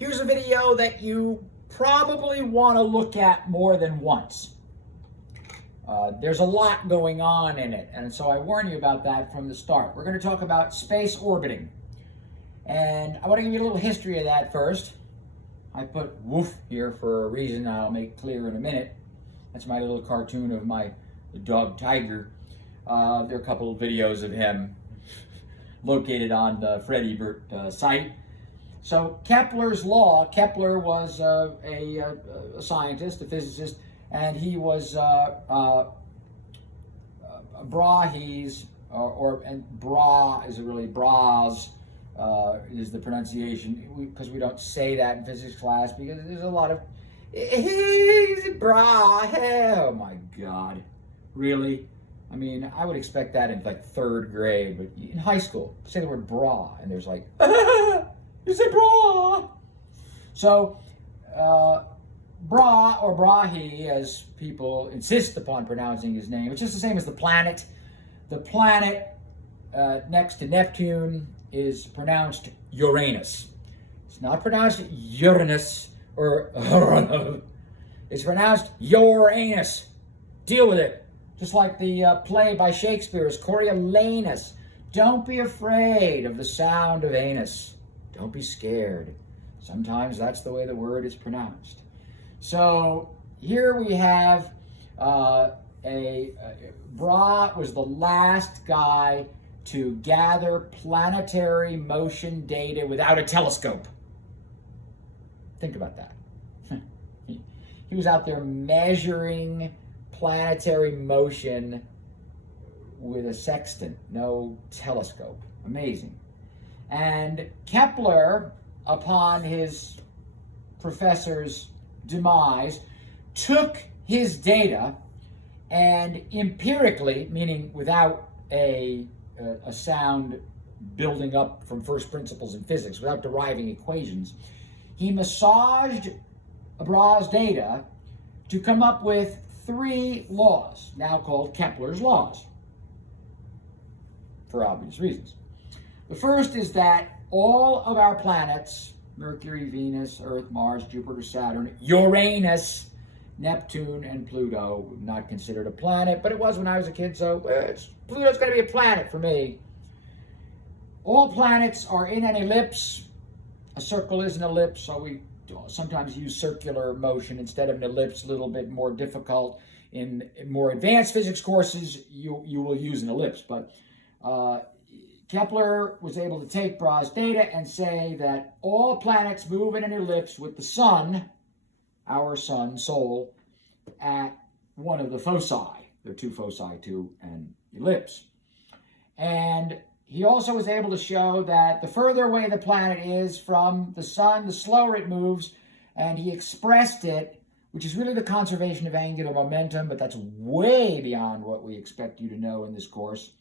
Here's a video that you probably want to look at more than once. There's a lot going on in it, and so I warn you about that from the start. We're going to talk about space orbiting, and I want to give you a little history of that first. I put woof here for a reason I'll make clear in a minute. That's my little cartoon of my dog Tiger. There are a couple of videos of him located on the Fred Ebert site. So Kepler's law, Kepler was a scientist, a physicist, and he was Brahe's, and Bra is really Bras is the pronunciation, because we don't say that in physics class because there's a lot of, Bra, oh my God, really? I mean, I would expect that in like third grade, but in high school, say the word bra, and there's like, you say bra. So, Bra, or Brahe, as people insist upon pronouncing his name, it's just the same as the planet. The planet next to Neptune is pronounced Uranus. It's not pronounced Uranus, or it's pronounced Uranus. Deal with it. Just like the play by Shakespeare is Coriolanus. Don't be afraid of the sound of anus. Don't be scared. Sometimes that's the way the word is pronounced. So here we have Bra was the last guy to gather planetary motion data without a telescope. Think about that. He was out there measuring planetary motion with a sextant, no telescope. Amazing. And Kepler, upon his professor's demise, took his data and empirically, meaning without a sound building up from first principles in physics, without deriving equations, he massaged Brahe's data to come up with 3 laws, now called Kepler's laws, for obvious reasons. The first is that all of our planets, Mercury, Venus, Earth, Mars, Jupiter, Saturn, Uranus, Neptune, and Pluto, not considered a planet, but it was when I was a kid, so Pluto's going to be a planet for me. All planets are in an ellipse. A circle is an ellipse, so we sometimes use circular motion instead of an ellipse, a little bit more difficult. In more advanced physics courses, you will use an ellipse, but Kepler was able to take Brahe's data and say that all planets move in an ellipse with the sun, our sun, Sol, at one of the foci. There are 2 foci to an ellipse. And he also was able to show that the further away the planet is from the sun, the slower it moves, and he expressed it, which is really the conservation of angular momentum, but that's way beyond what we expect you to know in this course,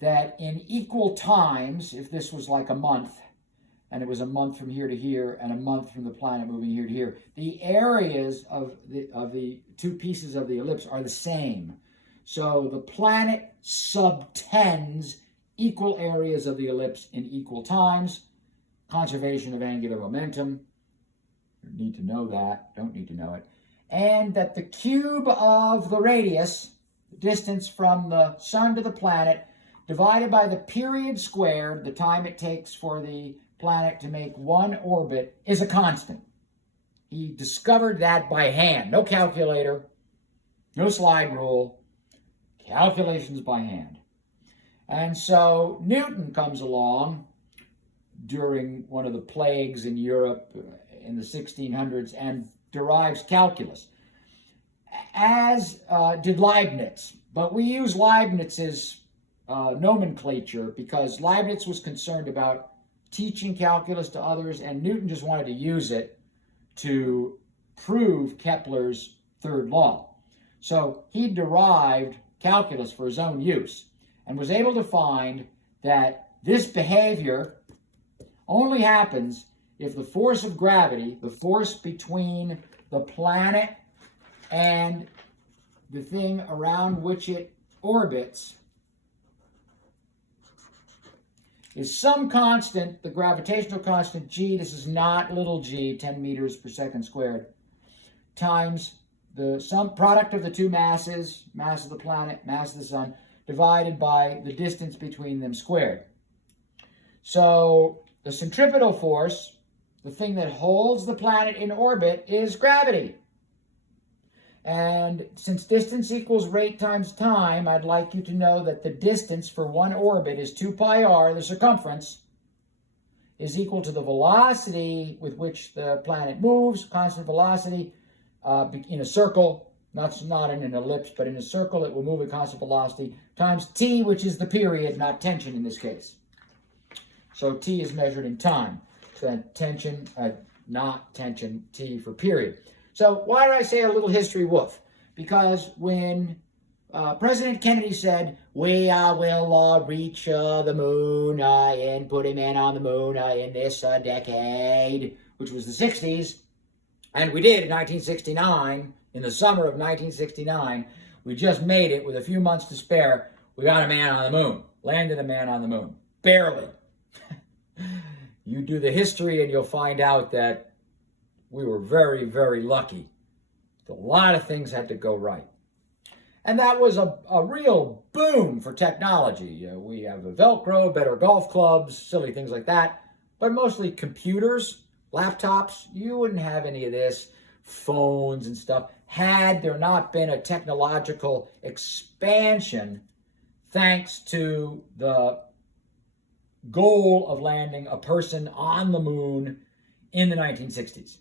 that in equal times, if this was like a month, and it was a month from here to here, and a month from the planet moving here to here, the areas of the 2 pieces of the ellipse are the same. So the planet subtends equal areas of the ellipse in equal times. Conservation of angular momentum. You need to know that, don't need to know it. And that the cube of the radius, the distance from the sun to the planet, divided by the period squared, the time it takes for the planet to make one orbit, is a constant. He discovered that by hand. No calculator, no slide rule, calculations by hand. And so Newton comes along during one of the plagues in Europe in the 1600s and derives calculus, as did Leibniz. But we use Leibniz's nomenclature because Leibniz was concerned about teaching calculus to others, and Newton just wanted to use it to prove Kepler's 3rd law. So he derived calculus for his own use and was able to find that this behavior only happens if the force of gravity, the force between the planet and the thing around which it orbits, is some constant, the gravitational constant g, this is not little g, 10 meters per second squared, times the sum product of the two masses, mass of the planet, mass of the sun, divided by the distance between them squared. So the centripetal force, the thing that holds the planet in orbit, is gravity. And since distance equals rate times time, I'd like you to know that the distance for one orbit is 2 pi r, the circumference, is equal to the velocity with which the planet moves, constant velocity, in a circle, not in an ellipse, but in a circle, it will move at constant velocity, times t, which is the period, not tension in this case. So t is measured in time. So then tension, not tension, t for period. So why did I say a little history woof? Because when President Kennedy said, we will reach the moon and put a man on the moon in this decade, which was the 60s, and we did in 1969, in the summer of 1969, we just made it with a few months to spare. We got a man on the moon, landed a man on the moon, barely. You do the history and you'll find out that we were very, very lucky. A lot of things had to go right. And that was a real boom for technology. We have a Velcro, better golf clubs, silly things like that, but mostly computers, laptops. You wouldn't have any of this, phones and stuff, had there not been a technological expansion thanks to the goal of landing a person on the moon in the 1960s.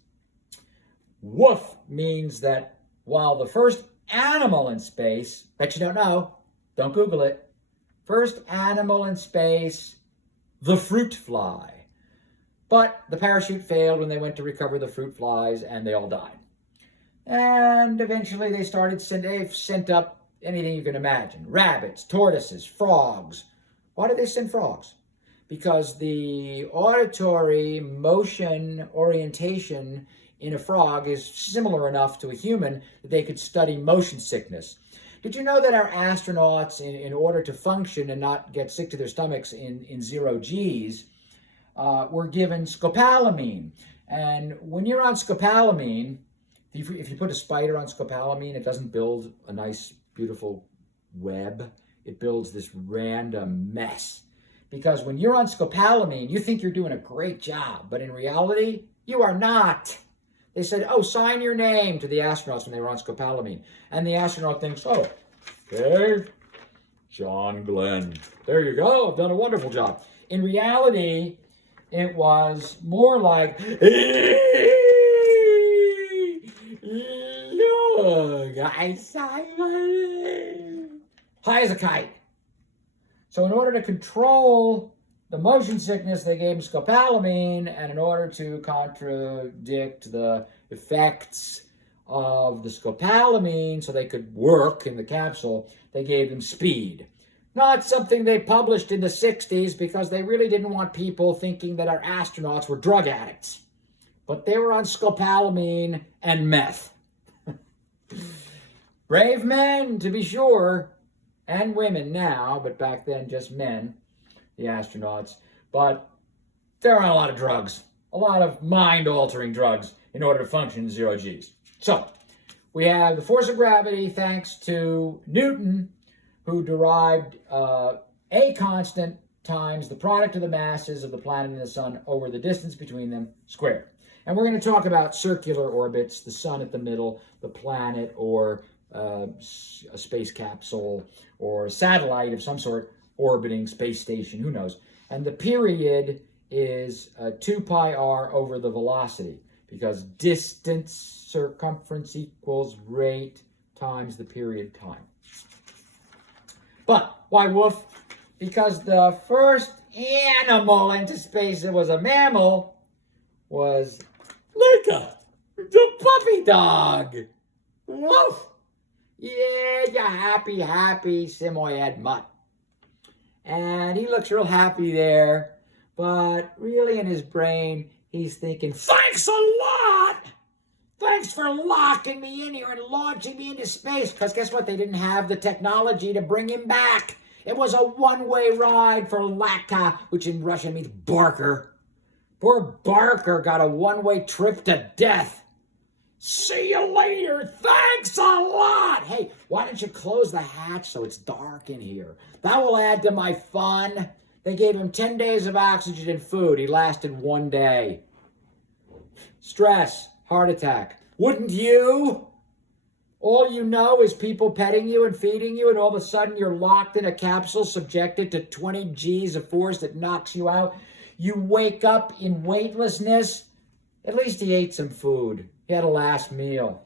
Woof means that while the first animal in space, bet you don't know, don't Google it, first animal in space, the fruit fly. But the parachute failed when they went to recover the fruit flies and they all died. And eventually they sent up anything you can imagine. Rabbits, tortoises, frogs. Why did they send frogs? Because the auditory motion orientation in a frog is similar enough to a human that they could study motion sickness. Did you know that our astronauts, in order to function and not get sick to their stomachs in 0 Gs, were given scopolamine? And when you're on scopolamine, if you put a spider on scopolamine, it doesn't build a nice, beautiful web. It builds this random mess. Because when you're on scopolamine, you think you're doing a great job, but in reality, you are not. They said, oh, sign your name to the astronauts when they were on scopolamine. And the astronaut thinks, oh, okay, John Glenn. There you go, I've done a wonderful job. In reality, it was more like, look, I signed my name. High as a kite. So in order to control the motion sickness, they gave him scopolamine, and in order to contradict the effects of the scopolamine so they could work in the capsule, they gave them speed. Not something they published in the 60s because they really didn't want people thinking that our astronauts were drug addicts. But they were on scopolamine and meth. Brave men, to be sure, and women now, but back then just men, the astronauts. But there are a lot of drugs, a lot of mind-altering drugs in order to function in 0 Gs. So we have the force of gravity thanks to Newton, who derived a constant times the product of the masses of the planet and the sun over the distance between them squared. And we're going to talk about circular orbits, the sun at the middle, the planet, or a space capsule, or a satellite of some sort orbiting space station, who knows. And the period is 2 pi r over the velocity, because distance, circumference equals rate times the period time. But why woof? Because the first animal into space that was a mammal was Leica, the puppy dog. Woof! Yeah, you happy Simoyed mutt. And he looks real happy there, but really in his brain, he's thinking, thanks a lot! Thanks for locking me in here and launching me into space. Because guess what? They didn't have the technology to bring him back. It was a one-way ride for Laka, which in Russian means Barker. Poor Barker got a one-way trip to death. See you later. Thanks a lot. Hey, why don't you close the hatch so it's dark in here? That will add to my fun. They gave him 10 days of oxygen and food. He lasted 1 day. Stress, heart attack. Wouldn't you? All you know is people petting you and feeding you, and all of a sudden you're locked in a capsule subjected to 20 G's of force that knocks you out. You wake up in weightlessness. At least he ate some food. He had a last meal.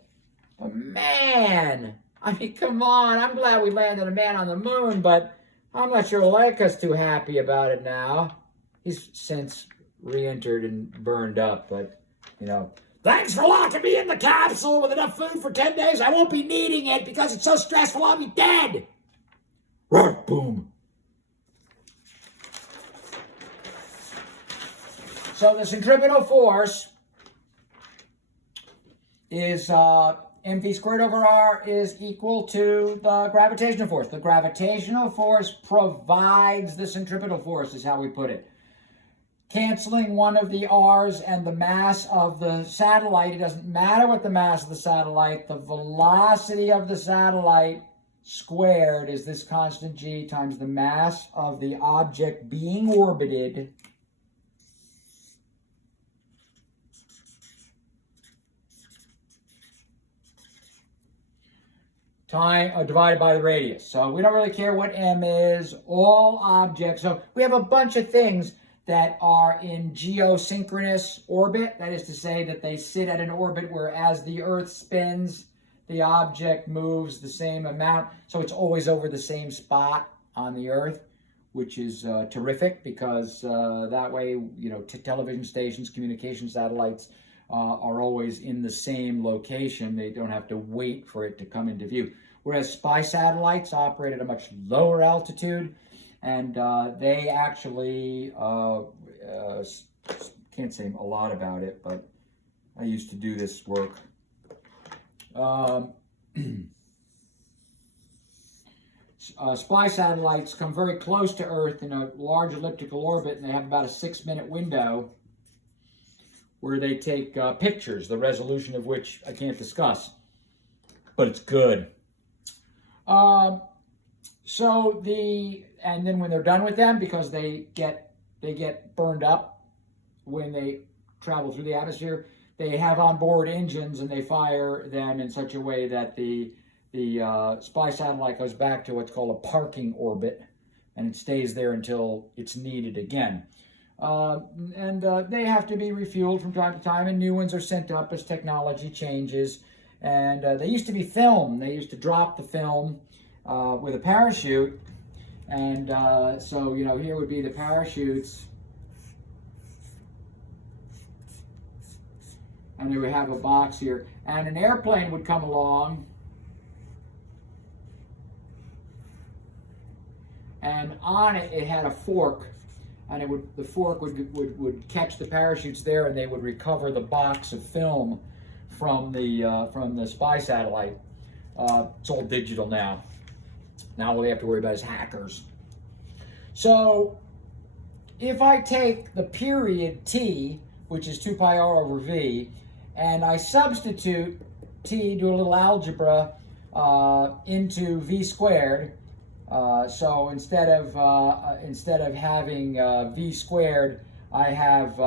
But man, I mean, come on. I'm glad we landed a man on the moon, but I'm not sure Leica's too happy about it now. He's since re-entered and burned up, but, you know. Thanks for locking me in the capsule with enough food for 10 days. I won't be needing it because it's so stressful I'll be dead. Right, boom. So the centripetal force is mv squared over r is equal to the gravitational force. The gravitational force provides the centripetal force is how we put it. Canceling one of the r's and the mass of the satellite, it doesn't matter what the mass of the satellite, the velocity of the satellite squared is this constant g times the mass of the object being orbited divided by the radius. So we don't really care what m is, all objects. So we have a bunch of things that are in geosynchronous orbit. That is to say that they sit at an orbit where as the Earth spins, the object moves the same amount. So it's always over the same spot on the Earth, which is terrific because that way, you know, television stations, communication satellites are always in the same location. They don't have to wait for it to come into view. Whereas spy satellites operate at a much lower altitude, and they actually, can't say a lot about it, but I used to do this work. Spy satellites come very close to Earth in a large elliptical orbit, and they have about a 6-minute window where they take pictures, the resolution of which I can't discuss, but it's good. And then when they're done with them, because they get burned up when they travel through the atmosphere, they have onboard engines and they fire them in such a way that the spy satellite goes back to what's called a parking orbit, and it stays there until it's needed again. They have to be refueled from time to time, and new ones are sent up as technology changes. And they used to be film. They used to drop the film with a parachute. And so, you know, here would be the parachutes. And they would have a box here. And an airplane would come along. And on it, it had a fork. And the fork would catch the parachutes there, and they would recover the box of film from the spy satellite. It's all digital now. Now all they have to worry about is hackers. So if I take the period t, which is 2 pi r over v, and I substitute t, do a little algebra, into v squared, so instead of having v squared, I have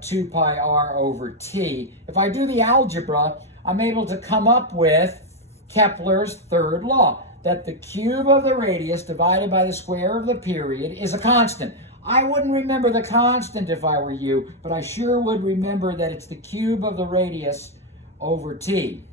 2 pi r over t. If I do the algebra, I'm able to come up with Kepler's third law, that the cube of the radius divided by the square of the period is a constant. I wouldn't remember the constant if I were you, but I sure would remember that it's the cube of the radius over t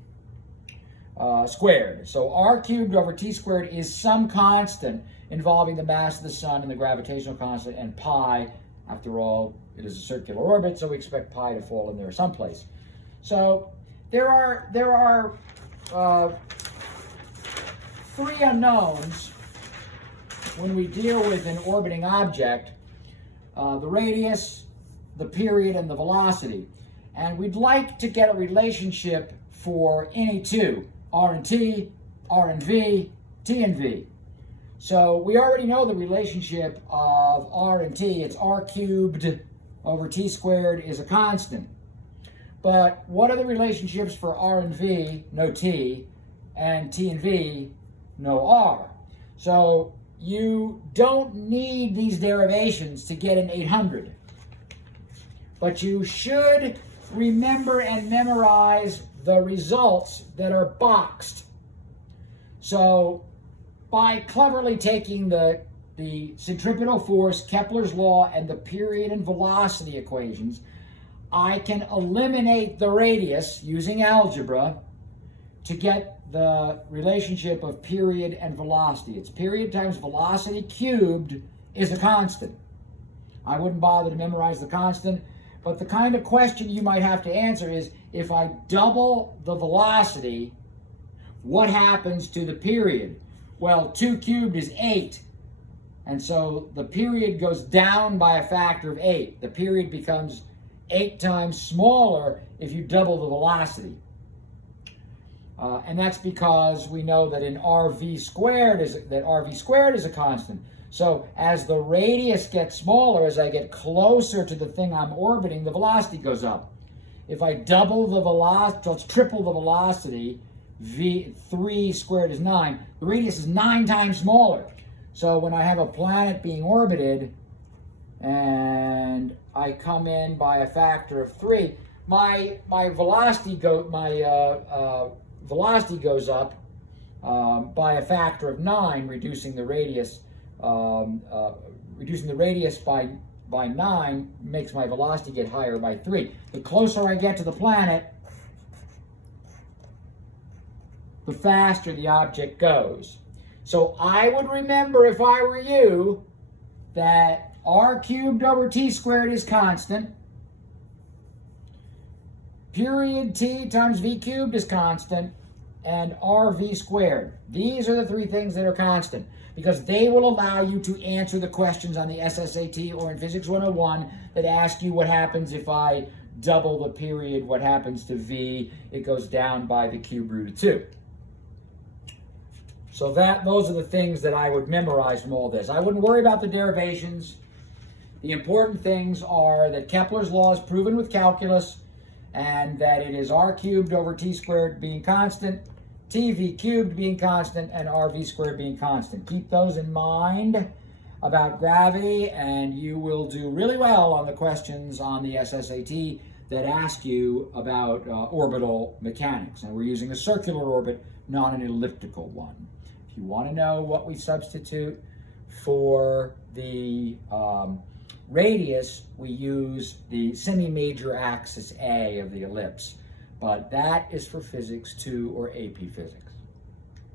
squared. So r cubed over t squared is some constant involving the mass of the sun and the gravitational constant, and pi, after all, it is a circular orbit, so we expect pi to fall in there someplace. So there are 3 unknowns when we deal with an orbiting object: the radius, the period, and the velocity. And we'd like to get a relationship for any two, r and t, r and v, t and v. So we already know the relationship of r and t. It's r cubed over t squared is a constant. But what are the relationships for r and v? No t. And t and v? No r. So you don't need these derivations to get an 800. But you should remember and memorize the results that are boxed. So by cleverly taking the centripetal force, Kepler's law, and the period and velocity equations, I can eliminate the radius using algebra to get the relationship of period and velocity. It's period times velocity cubed is a constant. I wouldn't bother to memorize the constant, but the kind of question you might have to answer is, if I double the velocity, what happens to the period? Well, 2 cubed is 8. And so the period goes down by a factor of 8. The period becomes 8 times smaller if you double the velocity. And that's because we know that in RV squared is a constant. So as the radius gets smaller, as I get closer to the thing I'm orbiting, the velocity goes up. If I double the velocity, let's triple the velocity, 3 squared is 9, the radius is 9 times smaller. So when I have a planet being orbited and I come in by a factor of 3, my velocity goes up by a factor of 9, reducing the radius by 9 makes my velocity get higher by 3. The closer I get to the planet, the faster the object goes. So I would remember, if I were you, that r cubed over t squared is constant. Period t times v cubed is constant. And rv squared. These are the 3 things that are constant, because they will allow you to answer the questions on the SSAT or in Physics 101 that ask you what happens if I double the period, what happens to v? It goes down by the cube root of 2. So those are the things that I would memorize from all this. I wouldn't worry about the derivations. The important things are that Kepler's law is proven with calculus, and that it is r cubed over t squared being constant, tv cubed being constant, and rv squared being constant. Keep those in mind about gravity, and you will do really well on the questions on the SSAT that ask you about orbital mechanics. And we're using a circular orbit, not an elliptical one. If you want to know what we substitute for the radius, we use the semi-major axis A of the ellipse. But that is for Physics 2 or AP Physics.